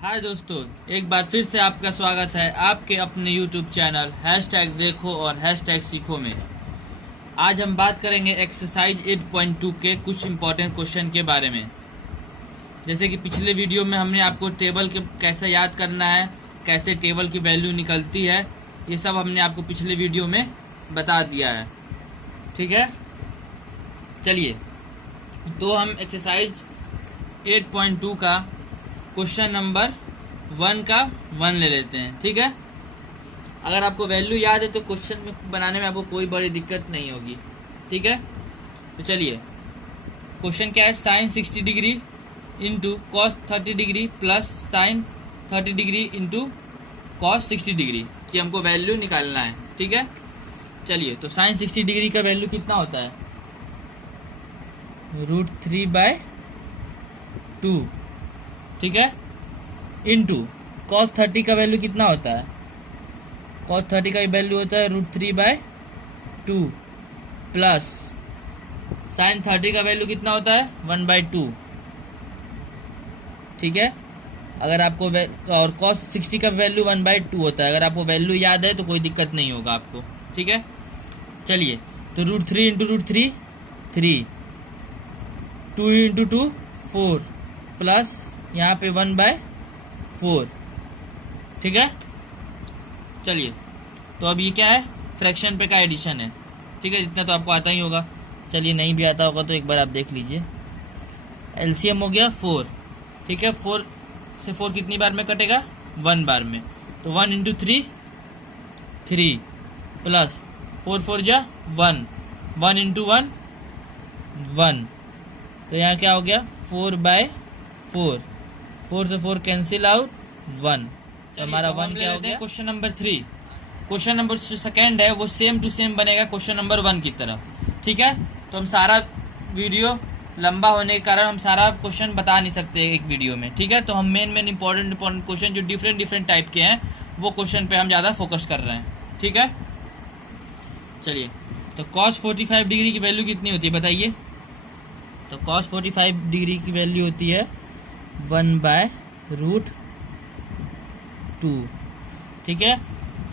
हाय दोस्तों, एक बार फिर से आपका स्वागत है आपके अपने YouTube चैनल #देखो और #सीखो में। आज हम बात करेंगे एक्सरसाइज 8.2 के कुछ इम्पोर्टेंट क्वेश्चन के बारे में। जैसे कि पिछले वीडियो में हमने आपको टेबल के कैसे याद करना है, कैसे टेबल की वैल्यू निकलती है, ये सब हमने आपको पिछले वीडियो में बता दिया है। ठीक है, चलिए तो हम एक्सरसाइज 8.2 का क्वेश्चन नंबर 1 का 1 ले लेते हैं। ठीक है, अगर आपको वैल्यू याद है तो क्वेश्चन में बनाने में आपको कोई बड़ी दिक्कत नहीं होगी। ठीक है, तो चलिए क्वेश्चन क्या है, sine 60 degree into cos 30 degree plus sine 30 degree into cos 60 degree की हमको वैल्यू निकालना है। ठीक है, चलिए तो साइन 60 डिग्री का वैल्यू कितना होता है, √3/2। ठीक है, इंटू कॉस 30 का वैल्यू कितना होता है, कॉस 30 का वैल्यू होता है √3/2 प्लस साइन 30 का वैल्यू कितना होता है 1/2। ठीक है, अगर आपको और कॉस 60 का वैल्यू 1/2 होता है। अगर आपको वैल्यू याद है तो कोई दिक्कत नहीं होगा आपको। ठीक है, चलिए तो √3 इंटू √3 3, 2 इंटू 2 4 प्लस यहाँ पे 1/4। ठीक है, चलिए तो अब ये क्या है, फ्रैक्शन पे का एडिशन है। ठीक है, इतना तो आपको आता ही होगा। चलिए नहीं भी आता होगा तो एक बार आप देख लीजिए। एलसीएम हो गया 4। ठीक है, 4 से 4 कितनी बार में कटेगा, 1 बार में। तो 1 इंटू 3 3 प्लस 4 4 जा 1, 1 इंटू 1 1। तो यहाँ क्या हो गया 4/4, 4 से 4 कैंसिल आउट 1। तो हमारा 1 क्या हो गया। Question number 3, question number second है वो सेम टू सेम बनेगा क्वेश्चन नंबर 1 की तरफ। ठीक है, तो हम सारा वीडियो लंबा होने के कारण हम सारा क्वेश्चन बता नहीं सकते एक वीडियो में। ठीक है, तो हम मेन इंपॉर्टेंट क्वेश्चन जो डिफरेंट टाइप के हैं वो क्वेश्चन पे हम ज़्यादा फोकस कर रहे हैं। ठीक है, चलिए तो cos 45 डिग्री की वैल्यू कितनी होती है बताइए। तो cos 45 डिग्री की वैल्यू होती है 1/√2। ठीक है,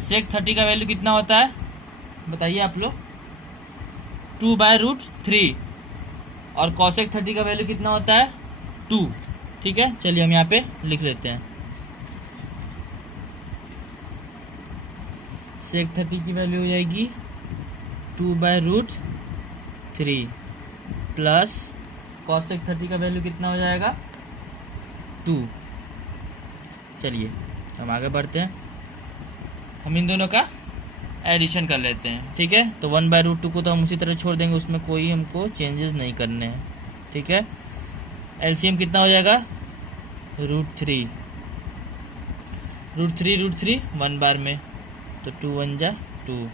sec 30 का वैल्यू कितना होता है बताइए आप लोग, 2/√3। और cosec 30 का वैल्यू कितना होता है 2। ठीक है, चलिए हम यहाँ पे लिख लेते हैं। sec 30 की वैल्यू हो जाएगी 2/√3 प्लस cosec 30 का वैल्यू कितना हो जाएगा 2। चलिए हम आगे बढ़ते हैं, हम इन दोनों का एडिशन कर लेते हैं। ठीक है, तो 1/√2 को तो हम उसी तरह छोड़ देंगे, उसमें कोई हमको चेंजेस नहीं करने हैं। ठीक है, एलसीएम कितना हो जाएगा √3 √3 1 बार में, तो 2 1 जा 2,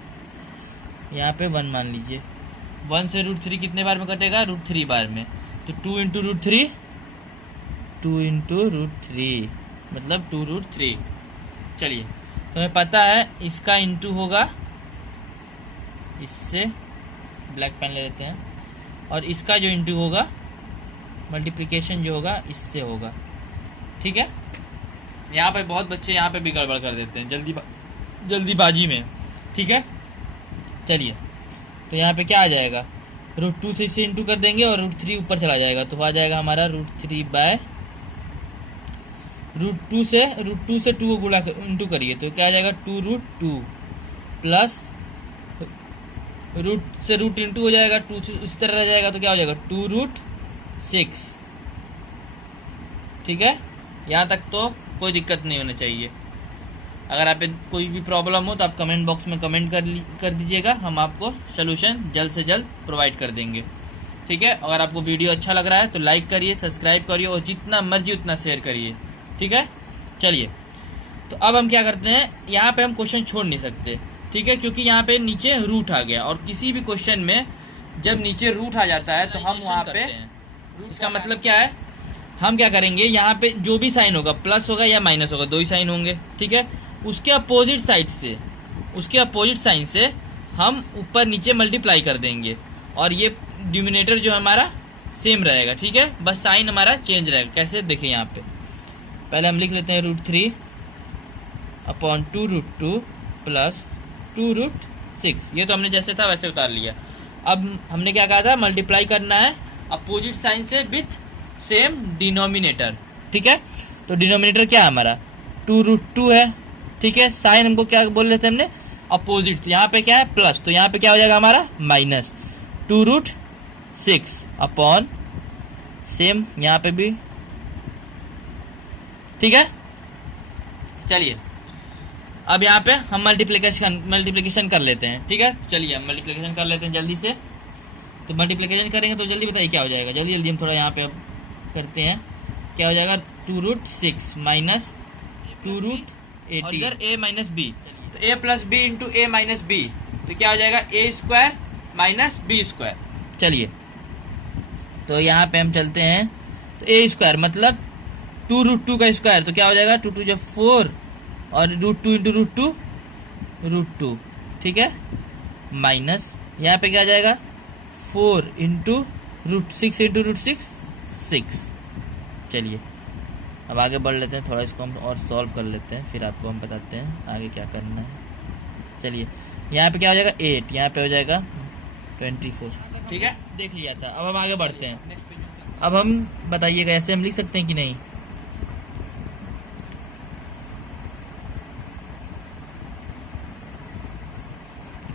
यहाँ पे 1 मान लीजिए। 1 से √3 कितने बार में कटेगा, √3 बार में। तो 2 इंटू √3 2 इंटू √3 मतलब 2√3। चलिए तो हमें पता है इसका इंटू होगा, इससे ब्लैक पेन ले लेते हैं, और इसका जो इंटू होगा मल्टीप्लिकेशन जो होगा इससे होगा। ठीक है, यहाँ पे बहुत बच्चे यहाँ पे भी गड़बड़ कर देते हैं जल्दीबाजी में। ठीक है, चलिए तो यहाँ पे क्या आ जाएगा, √2 से इसे इंटू कर देंगे और √3 ऊपर चला जाएगा, तो आ जाएगा हमारा √2 से 2 को गुणा इंटू करिए तो क्या आ जाएगा 2√2 प्लस रूट से रूट इंटू हो जाएगा, 2 से इस तरह रह जाएगा तो क्या हो जाएगा 2√6। ठीक है, यहाँ तक तो कोई दिक्कत नहीं होना चाहिए। अगर आप कोई भी प्रॉब्लम हो तो आप कमेंट बॉक्स में कमेंट कर दीजिएगा, हम आपको सलूशन जल्द से जल्द प्रोवाइड कर देंगे। ठीक है, अगर आपको वीडियो अच्छा लग रहा है तो लाइक करिए, सब्सक्राइब करिए और जितना मर्जी उतना शेयर करिए। ठीक है, चलिए तो अब हम क्या करते हैं, यहाँ पे हम क्वेश्चन छोड़ नहीं सकते। ठीक है, क्योंकि यहाँ पे नीचे रूट आ गया और किसी भी क्वेश्चन में जब नीचे रूट आ जाता है तो हम वहाँ पे, इसका मतलब क्या है, हम क्या करेंगे, यहाँ पे जो भी साइन होगा प्लस होगा या माइनस होगा, 2 ही साइन होंगे। ठीक है, उसके अपोजिट साइन से हम ऊपर नीचे मल्टीप्लाई कर देंगे और ये डिनोमिनेटर जो हमारा सेम रहेगा। ठीक है, बस साइन हमारा चेंज रहेगा। कैसे, देखिए यहाँ पे पहले हम लिख लेते हैं √3 अपॉन 2√2 प्लस 2√6। ये तो हमने जैसे था वैसे उतार लिया। अब हमने क्या कहा था, मल्टीप्लाई करना है अपोजिट साइन से विथ सेम डिनोमिनेटर। ठीक है, तो डिनोमिनेटर क्या है हमारा 2√2 है। ठीक है, साइन हमको क्या बोल रहे थे हमने, अपोजिट। यहाँ पे क्या है प्लस, तो यहाँ पे क्या हो जाएगा हमारा माइनस 2√6 अपॉन सेम यहाँ पे भी। ठीक है, चलिए अब यहाँ पे हम मल्टीप्लिकेशन कर लेते हैं। ठीक है, चलिए हम मल्टीप्लिकेशन कर लेते हैं जल्दी से। तो मल्टीप्लिकेशन करेंगे तो जल्दी बताइए क्या हो जाएगा, जल्दी जल्दी हम थोड़ा यहाँ पे अब करते हैं। क्या हो जाएगा 2√6 माइनस 2√18 और इधर a माइनस बी, तो a plus b into a minus b, तो क्या हो जाएगा a² माइनस b²। चलिए तो यहाँ पे हम चलते हैं, तो a² मतलब 2√2 का स्क्वायर, तो क्या हो जाएगा 2 2 जो 4 और √2 इंटू √2। ठीक है, माइनस यहाँ पे क्या आ जाएगा 4 इंटू √6 इंटू √6 6। चलिए अब आगे बढ़ लेते हैं, थोड़ा इसको हम और सॉल्व कर लेते हैं, फिर आपको हम बताते हैं आगे क्या करना है। चलिए यहाँ पे क्या हो जाएगा 8, यहाँ पे हो जाएगा 24। ठीक है, देख लिया था। अब हम आगे बढ़ते हैं। अब हम बताइएगा ऐसे हम लिख सकते हैं कि नहीं।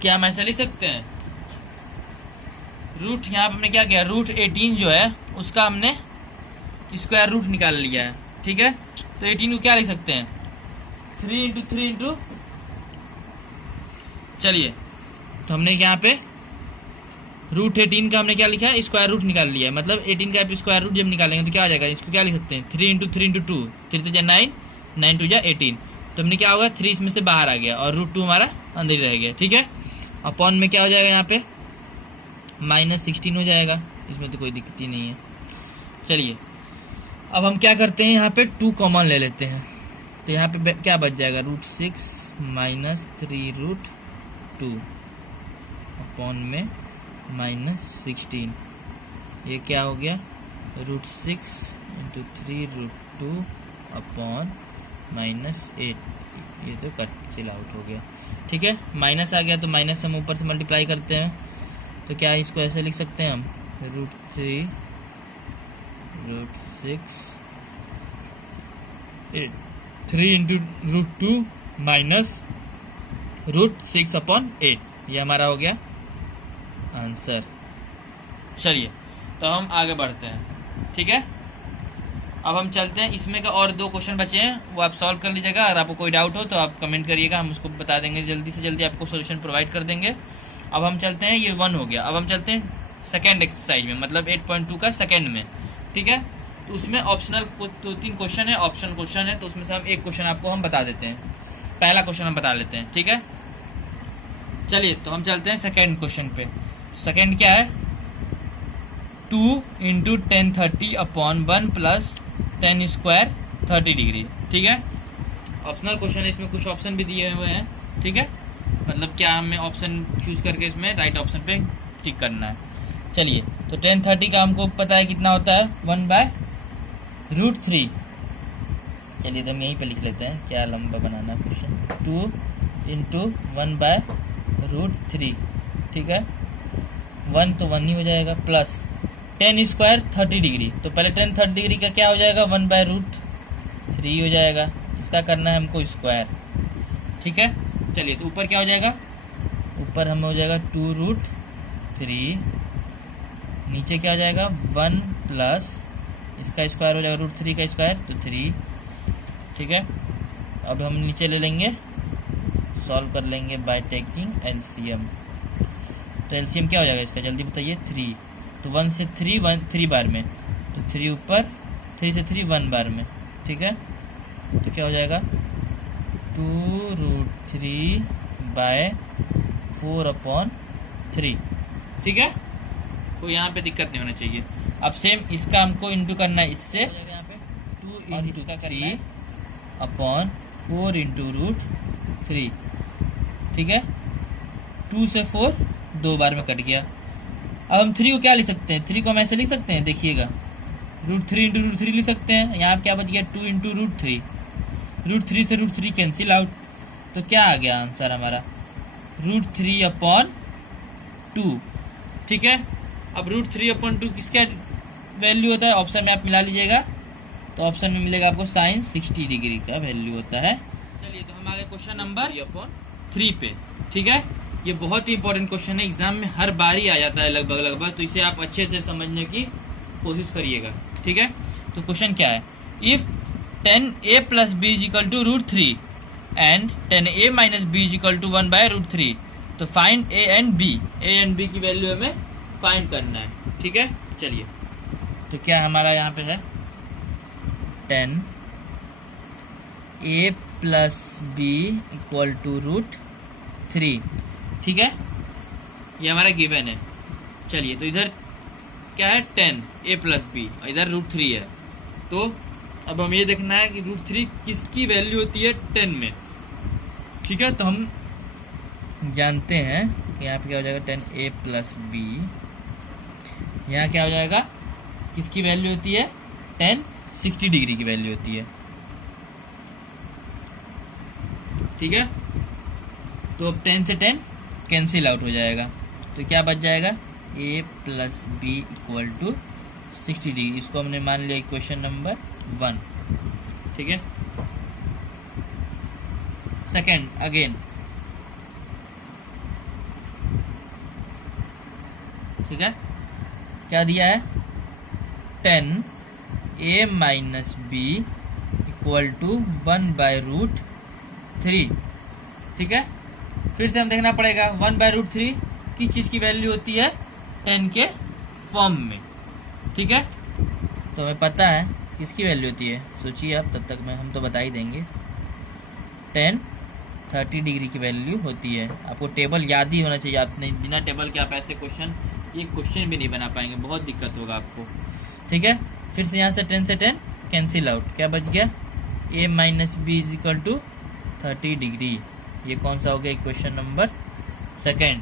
क्या हम ऐसा लिख सकते हैं, रूट यहाँ पे हमने क्या किया, √18 जो है उसका हमने स्क्वायर रूट निकाल लिया है। ठीक है, तो 18 को क्या लिख सकते हैं 3 इंटू 3 इंटू। चलिए तो हमने यहाँ पे √18 का हमने क्या लिखा है स्क्वायर रूट निकाल लिया है, मतलब 18 का स्क्वायर रूट जब निकालेंगे तो क्या आ जाएगा, इसको क्या लिख सकते हैं 3 इंटू 3 इंटू 2, 3 तो 9, 9 2 18। तो हमने क्या होगा 3 इसमें से बाहर आ गया और √2 हमारा अंदर ही रह गया। ठीक है, अपॉन में क्या हो जाएगा यहाँ पे -16 हो जाएगा, इसमें तो कोई दिक्कत ही नहीं है। चलिए अब हम क्या करते हैं, यहाँ पे 2 कॉमन ले लेते हैं, तो यहाँ पे क्या बच जाएगा √6 माइनस 3√2 अपॉन में -16। ये क्या हो गया √6 इंटू 3√2 अपॉन -8। ये तो कट चिल आउट हो गया। ठीक है, माइनस आ गया तो माइनस हम ऊपर से मल्टीप्लाई करते हैं, तो क्या इसको ऐसे लिख सकते हैं हम √3 3 इंटू √2 माइनस √6 अपॉन 8। ये हमारा हो गया आंसर। चलिए तो हम आगे बढ़ते हैं। ठीक है, अब हम चलते हैं, इसमें का और 2 क्वेश्चन बचे हैं, वो आप सॉल्व कर लीजिएगा। अगर आपको कोई डाउट हो तो आप कमेंट करिएगा, हम उसको बता देंगे, जल्दी से जल्दी आपको सोल्यूशन प्रोवाइड कर देंगे। अब हम चलते हैं, ये 1 हो गया। अब हम चलते हैं सेकेंड एक्सरसाइज में, मतलब 8.2 का सेकेंड में। ठीक है, तो उसमें ऑप्शनल 2-3 क्वेश्चन है, ऑप्शन क्वेश्चन है, तो उसमें से हम एक क्वेश्चन आपको हम बता देते हैं। पहला क्वेश्चन हम बता लेते हैं। ठीक है, चलिए तो हम चलते हैं सेकेंड क्वेश्चन पे। सेकेंड क्या है 2 into 1030 upon 1 plus 10 square 30 degree. ठीक है, ऑप्शनल क्वेश्चन है, इसमें कुछ ऑप्शन भी दिए हुए हैं। ठीक है, मतलब क्या हमें ऑप्शन चूज करके इसमें राइट ऑप्शन पे टिक करना है। चलिए तो 1030 का हमको पता है कितना होता है 1/√3। चलिए तो हम यहीं पे लिख लेते हैं, क्या लंबा बनाना है क्वेश्चन। 2 इंटू 1/√3। ठीक है, 1 तो 1 ही हो जाएगा, प्लस 10 स्क्वायर 30 डिग्री, तो पहले 10 30 डिग्री का क्या हो जाएगा 1/√3 हो जाएगा। इसका करना है हमको स्क्वायर। ठीक है, चलिए तो ऊपर क्या हो जाएगा, ऊपर हमें हो जाएगा 2√3, नीचे क्या हो जाएगा 1 प्लस इसका स्क्वायर हो जाएगा √3 का स्क्वायर तो 3। ठीक है, अब हम नीचे ले लेंगे, सॉल्व कर लेंगे बाय टेकिंग एलसीएम। तो एलसीएम क्या हो जाएगा इसका जल्दी बताइए 3, तो 1 से 3 बार में, तो 3 ऊपर, 3 से 3 1 बार में। ठीक है, तो क्या हो जाएगा 2√3/4/3। ठीक है, तो यहाँ पे दिक्कत नहीं होना चाहिए। अब सेम इसका हमको इंटू करना है इससे, यहाँ पे 2 इंटू 3/4 इंटू √3। ठीक है, 2 से 4 2 बार में कट गया। अब हम 3 को क्या लिख सकते हैं, 3 को हम ऐसे लिख सकते हैं, देखिएगा √3 इंटू √3 लिख सकते हैं। यहाँ पे क्या बच गया 2 इंटू √3, √3 से √3 कैंसिल आउट, तो क्या आ गया आंसर हमारा √3/2। ठीक है, अब √3/2 किसका वैल्यू होता है, ऑप्शन में आप मिला लीजिएगा, तो ऑप्शन में मिलेगा आपको sin 60 डिग्री का वैल्यू होता है। चलिए तो हम आ गए क्वेश्चन नंबर 3 पे। ठीक है, ये बहुत ही इंपॉर्टेंट क्वेश्चन है, एग्जाम में हर बार ही आ जाता है लगभग, तो इसे आप अच्छे से समझने की कोशिश करिएगा। ठीक है, तो क्वेश्चन क्या है, if 10a + b = √3 and 10a - b = 1/√3, तो फाइंड a एंड b की वैल्यू हमें फाइंड करना है। ठीक है, चलिए तो क्या हमारा यहाँ पे है 10a + b = √3। ठीक है, ये हमारा गिवन है। चलिए तो इधर क्या है 10a + b, इधर √3 है, तो अब हम ये देखना है कि √3 किसकी वैल्यू होती है 10 में। ठीक है, तो हम जानते हैं कि यहाँ पे क्या हो जाएगा 10a + b, यहाँ क्या हो जाएगा, किसकी वैल्यू होती है 10 60 डिग्री की वैल्यू होती है। ठीक है, तो अब 10 से 10 कैंसिल आउट हो जाएगा, तो क्या बच जाएगा a + b = 60 डिग्री। इसको हमने मान लिया इक्वेशन नंबर 1। ठीक है, सेकेंड अगेन, ठीक है, क्या दिया है 10a - b = 1/√3। ठीक है, फिर से हम देखना पड़ेगा 1/√3 किस चीज़ की वैल्यू होती है 10 के फॉर्म में। ठीक है, तो हमें पता है किसकी वैल्यू होती है, सोचिए आप, तब तक हम तो बता ही देंगे। 10 30 डिग्री की वैल्यू होती है। आपको टेबल याद ही होना चाहिए, आपने बिना टेबल के आप ऐसे क्वेश्चन भी नहीं बना पाएंगे, बहुत दिक्कत होगा आपको। ठीक है, फिर से यहाँ से 10 से 10 कैंसिल आउट, क्या बच गया a - b = 30 डिग्री। ये कौन सा हो गया इक्वेशन नंबर 2।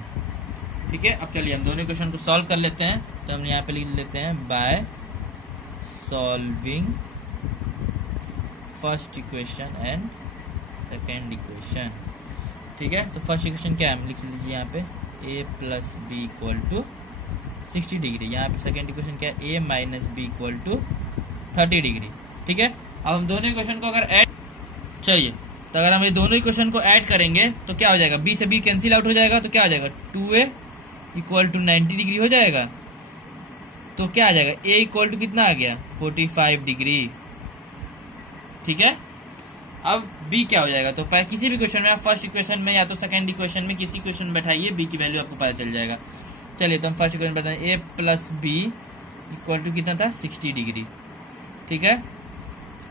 ठीक है, अब चलिए हम दोनों इक्वेशन को सॉल्व कर लेते हैं। तो हम यहाँ पे लिख लेते हैं by solving first equation and second equation. ठीक है, तो फर्स्ट इक्वेशन क्या है, हम लिख लीजिए यहाँ पे a + b = 60 डिग्री। यहाँ पे सेकेंड इक्वेशन क्या है, a - b = 30 डिग्री। ठीक है, अब हम दोनों इक्वेशन को अगर ऐड चाहिए, तो अगर हम ये दोनों इक्वेशन को ऐड करेंगे तो क्या हो जाएगा, b से b कैंसिल आउट हो जाएगा, तो क्या हो जाएगा 2a = 90 डिग्री हो जाएगा। तो क्या आ जाएगा a = कितना आ गया 45 डिग्री। ठीक है, अब b क्या हो जाएगा, तो किसी भी क्वेश्चन में आप फर्स्ट इक्वेशन में या तो सेकंड इक्वेशन में किसी क्वेश्चन में बैठाइए, b की वैल्यू आपको पता चल जाएगा। चलिए तो हम फर्स्ट इक्वेशन बताएं, a + b = कितना था 60 डिग्री। ठीक है,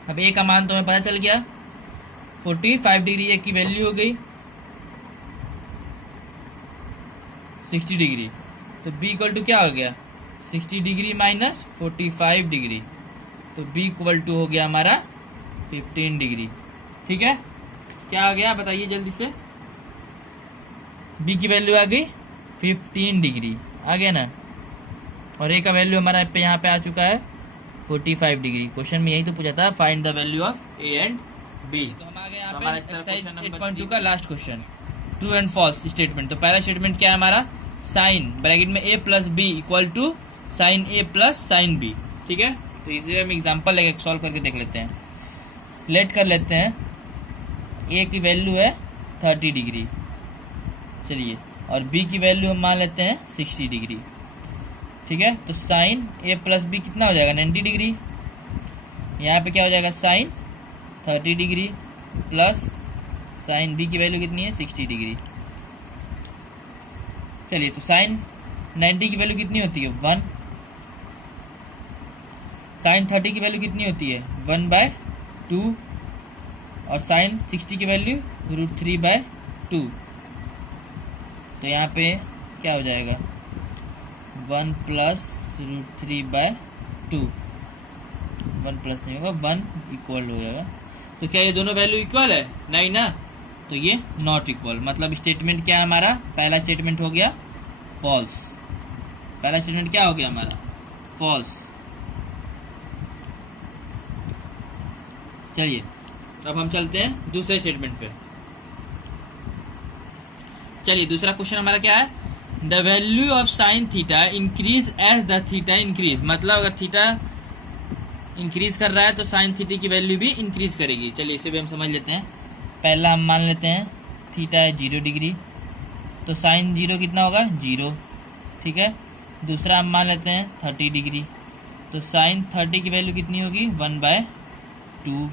अब a का मान तो हमें पता चल गया 45 डिग्री, a की वैल्यू हो गई 60 डिग्री, तो b = क्या हो गया 60 डिग्री - 45 डिग्री, तो b = हो गया हमारा 15 डिग्री। ठीक है, क्या आ गया बताइए जल्दी से, b की वैल्यू आ गई 15 डिग्री, आ गया ना, और a का वैल्यू हमारा यहाँ पे आ चुका है 45 डिग्री। क्वेश्चन में यही तो पूछा था, find the value of a and b। तो हम आ गए यहाँ पे एक्सरसाइज 8.2 का last question, true and false statement. तो पहला स्टेटमेंट क्या है हमारा, साइन ब्रैकेट में a + b = sin a + sin b। ठीक है, तो इसे हम एग्जांपल लेके सॉल्व करके देख लेते हैं। लेट कर लेते हैं a की वैल्यू है 30 डिग्री, चलिए, और b की वैल्यू हम मान लेते हैं 60 डिग्री। ठीक है, तो साइन a + b कितना हो जाएगा 90 डिग्री, यहाँ पे क्या हो जाएगा sine 30 degree plus sine b की वैल्यू कितनी है 60 डिग्री। चलिए, तो साइन 90 की वैल्यू कितनी होती है 1, साइन 30 की वैल्यू कितनी होती है 1/2, और साइन 60 की वैल्यू √3/2। तो यहाँ पे क्या हो जाएगा 1 + √3/2, 1 प्लस नहीं होगा 1 इक्वल हो जाएगा। तो क्या ये दोनों वैल्यू इक्वल है, नहीं ना, तो ये नॉट इक्वल। मतलब स्टेटमेंट क्या है हमारा, पहला स्टेटमेंट हो गया फॉल्स, पहला स्टेटमेंट क्या हो गया हमारा फॉल्स। चलिए अब हम चलते हैं दूसरे स्टेटमेंट पे। चलिए दूसरा क्वेश्चन हमारा क्या है, the value of sine theta increase as the theta increase. मतलब अगर थीटा इंक्रीज कर रहा है तो साइन थीटा की वैल्यू भी इंक्रीज करेगी। चलिए इसे भी हम समझ लेते हैं। पहला हम मान लेते हैं थीटा है 0 डिग्री, तो साइन 0 कितना होगा 0, ठीक है। दूसरा हम मान लेते हैं 30 डिग्री, तो साइन 30 की वैल्यू कितनी होगी 1/2।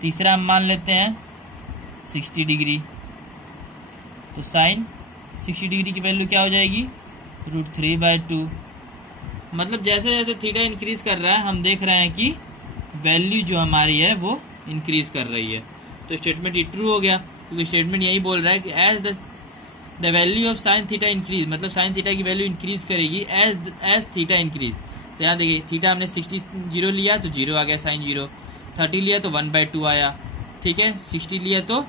तीसरा हम मान लेते हैं 60 डिग्री, तो साइन 60 डिग्री की वैल्यू क्या हो जाएगी √3/2। मतलब जैसे जैसे थीटा इंक्रीज कर रहा है हम देख रहे हैं कि वैल्यू जो हमारी है वो इंक्रीज कर रही है। तो स्टेटमेंट ये ट्रू हो गया, क्योंकि स्टेटमेंट यही बोल रहा है कि as the value of sine theta increase, मतलब साइन थीटा की वैल्यू इंक्रीज करेगी एज थीटा इंक्रीज। तो यहाँ देखिए थीटा हमने 60 लिया तो 0 आ गया साइन 0, 30 लिया तो 1/2 आया, ठीक है। 60 लिया तो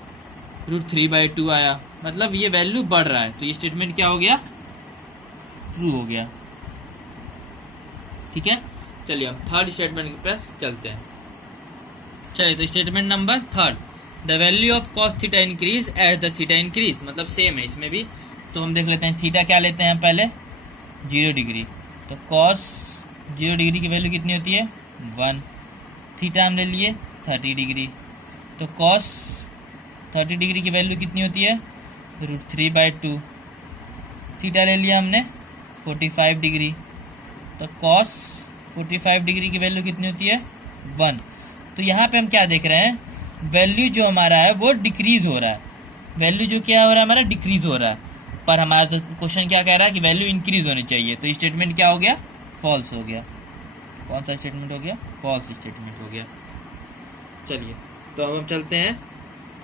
√3/2 आया, मतलब ये वैल्यू बढ़ रहा है। तो ये स्टेटमेंट क्या हो गया ट्रू हो गया, ठीक है। चलिए अब थर्ड स्टेटमेंट के पास चलते हैं। चलिए तो statement number third, the value of cos theta increase as the theta increase, मतलब सेम है इसमें भी। तो हम देख लेते हैं थीटा क्या लेते हैं पहले 0 डिग्री, तो कॉस 0 डिग्री की वैल्यू कितनी होती है 1। थीटा हम ले लिए 30 डिग्री, तो कॉस 30 डिग्री की वैल्यू कितनी होती है √3/2। थीटा ले लिया हमने 45 डिग्री, तो कॉस 45 डिग्री की वैल्यू कितनी होती है 1। तो यहाँ पे हम क्या देख रहे हैं, वैल्यू जो हमारा है वो डिक्रीज हो रहा है, वैल्यू जो क्या हो रहा है हमारा डिक्रीज हो रहा है, पर हमारा तो क्वेश्चन क्या कह रहा है कि वैल्यू इंक्रीज होनी चाहिए। तो स्टेटमेंट क्या हो गया फॉल्स हो गया। कौन सा स्टेटमेंट हो गया फॉल्स स्टेटमेंट हो गया। चलिए तो अब हम चलते हैं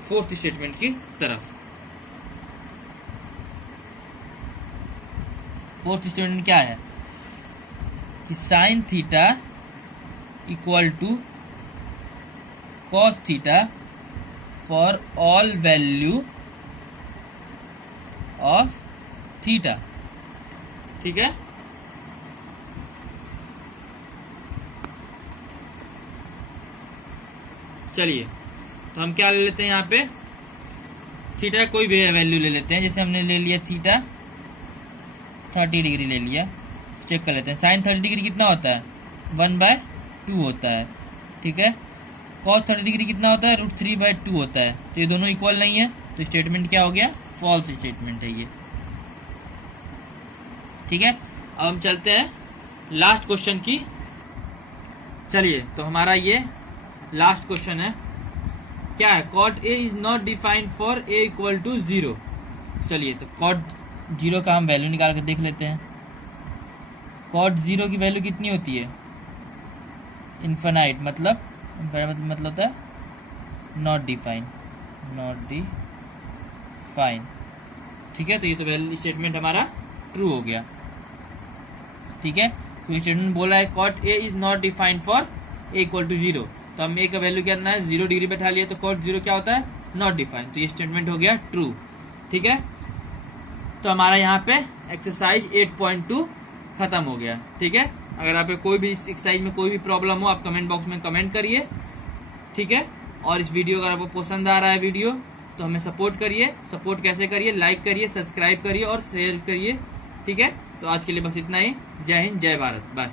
फोर्थ स्टेटमेंट की तरफ। फोर्थ स्टेटमेंट क्या है कि sine theta equal to cos theta for all value of theta, ठीक है। चलिए तो हम क्या ले लेते हैं यहाँ पे, थीटा कोई भी वैल्यू ले लेते हैं। जैसे हमने ले लिया थीटा 30 डिग्री ले लिया, तो चेक कर लेते हैं साइन 30 डिग्री कितना होता है 1/2 होता है, ठीक है। कॉस 30 डिग्री कितना होता है √3/2 होता है। तो ये दोनों इक्वल नहीं है, तो स्टेटमेंट क्या हो गया फॉल्स स्टेटमेंट है ये, ठीक है। अब हम चलते हैं लास्ट क्वेश्चन की। चलिए तो हमारा ये लास्ट क्वेश्चन है, क्या है cot a is not defined for a equal to 0। चलिए तो कॉट 0 का हम वैल्यू निकाल के देख लेते हैं। कॉट 0 की वैल्यू कितनी होती है इन्फिनाइट, मतलब होता है नॉट डिफाइन, ठीक है। तो ये तो वैल्यू स्टेटमेंट हमारा ट्रू हो गया, ठीक है। तो स्टेटमेंट बोला है cot a is not defined for a equal to 0, तो हम ए का वैल्यू क्या करना है 0 डिग्री बैठा लिया, तो कॉट 0 क्या होता है नॉट डिफाइंड। तो ये स्टेटमेंट हो गया ट्रू, ठीक है। तो हमारा यहाँ पे एक्सरसाइज 8.2 खत्म हो गया, ठीक है। अगर आप कोई भी एक्सरसाइज में कोई भी प्रॉब्लम हो आप कमेंट बॉक्स में कमेंट करिए, ठीक है। और इस वीडियो अगर आपको पसंद आ रहा है वीडियो तो हमें सपोर्ट करिए। सपोर्ट कैसे करिए, लाइक करिए, सब्सक्राइब करिए और शेयर करिए, ठीक है। तो आज के लिए बस इतना ही। जय हिंद, जय भारत, बाय।